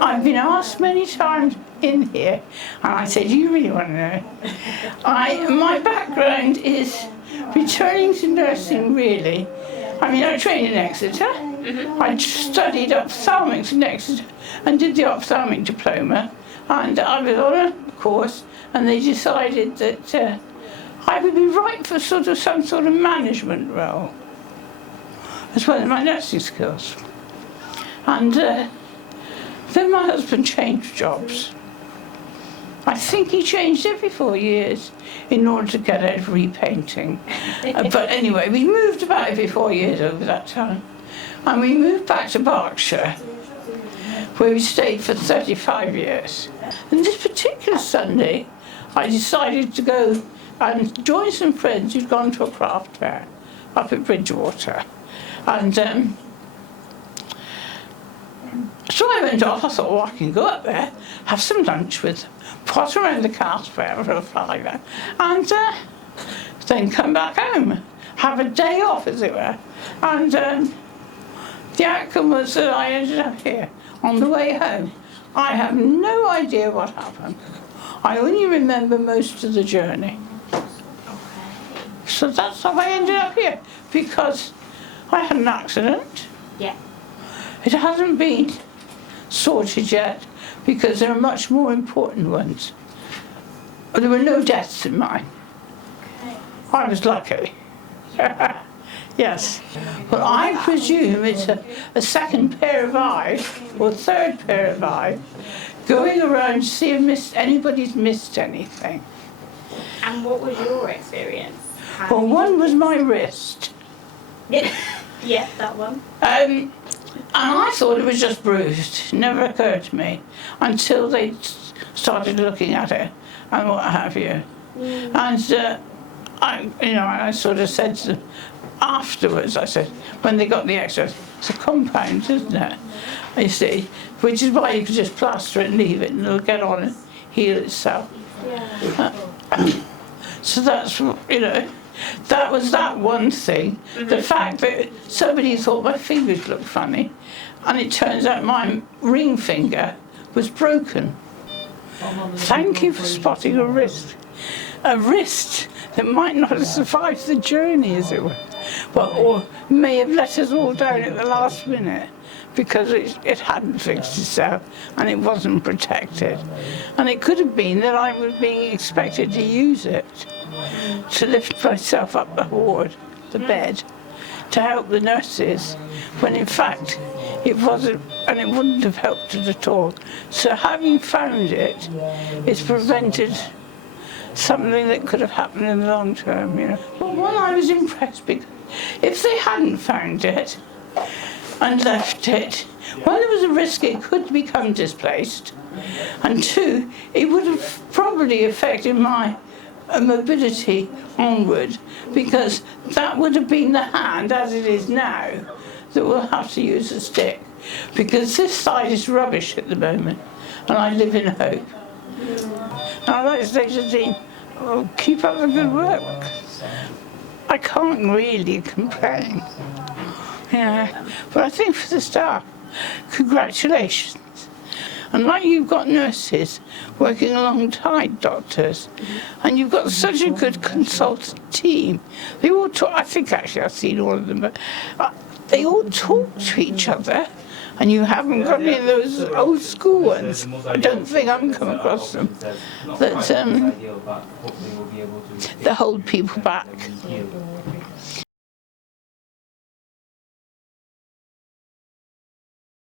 I've been asked many times in here, and I said, "Do you really want to know?" My background is returning to nursing, really. I mean, I trained in Exeter. I studied ophthalmics in Exeter and did the ophthalmic diploma, and I was on a course, and they decided that I would be right for some sort of management role, as well as my nursing skills. And then my husband changed jobs. I think he changed every 4 years in order to get out of repainting. But anyway, we moved about every 4 years over that time. And we moved back to Berkshire, where we stayed for 35 years. And this particular Sunday, I decided to go and join some friends who'd gone to a craft fair up at Bridgewater. And so I went off. I thought, I can go up there, have some lunch with them, pot around the craft fair for a fiver, and then come back home, have a day off, as it were. And the outcome was that I ended up here. On the way home, I have no idea what happened. I only remember most of the journey. So that's how I ended up here, because I had an accident. Yeah. It hasn't been sorted yet, because there are much more important ones. There were no deaths in mine. Okay. I was lucky. Yes. Well, I presume it's a second pair of eyes, or third pair of eyes, going around to see if anybody's missed anything. And what was your experience? Well, one was my wrist. Yeah, that one. And I thought it was just bruised. It never occurred to me until they started looking at it and what have you. And I sort of said to them afterwards, I said, when they got the X-rays, it's a compound, isn't it? You see, which is why you can just plaster it and leave it and it'll get on and heal itself. Yeah. So that's, that was that one thing. The fact that somebody thought my fingers looked funny, and it turns out my ring finger was broken. Thank you for spotting a wrist. A wrist that might not have survived the journey, as it were, or may have let us all down at the last minute, because it hadn't fixed itself and it wasn't protected. And it could have been that I was being expected to use it to lift myself up the ward, the bed, to help the nurses, when in fact it wasn't, and it wouldn't have helped it at all. So having found it, it's prevented something that could have happened in the long term, Well, one, I was impressed, because if they hadn't found it and left it, well, there was a risk it could become displaced, and two, it would have probably affected my mobility onward, because that would have been the hand, as it is now, that will have to use a stick, because this side is rubbish at the moment, and I live in hope. And I'd like to say to the team, keep up the good work. I can't really complain. But I think for the staff, congratulations. And like you've got nurses working alongside doctors, and you've got such a good consultant team. They all talk, I think actually I've seen all of them, but they all talk to each other, and you haven't got any of those old school ones. I don't think I've come across them, that hold people back.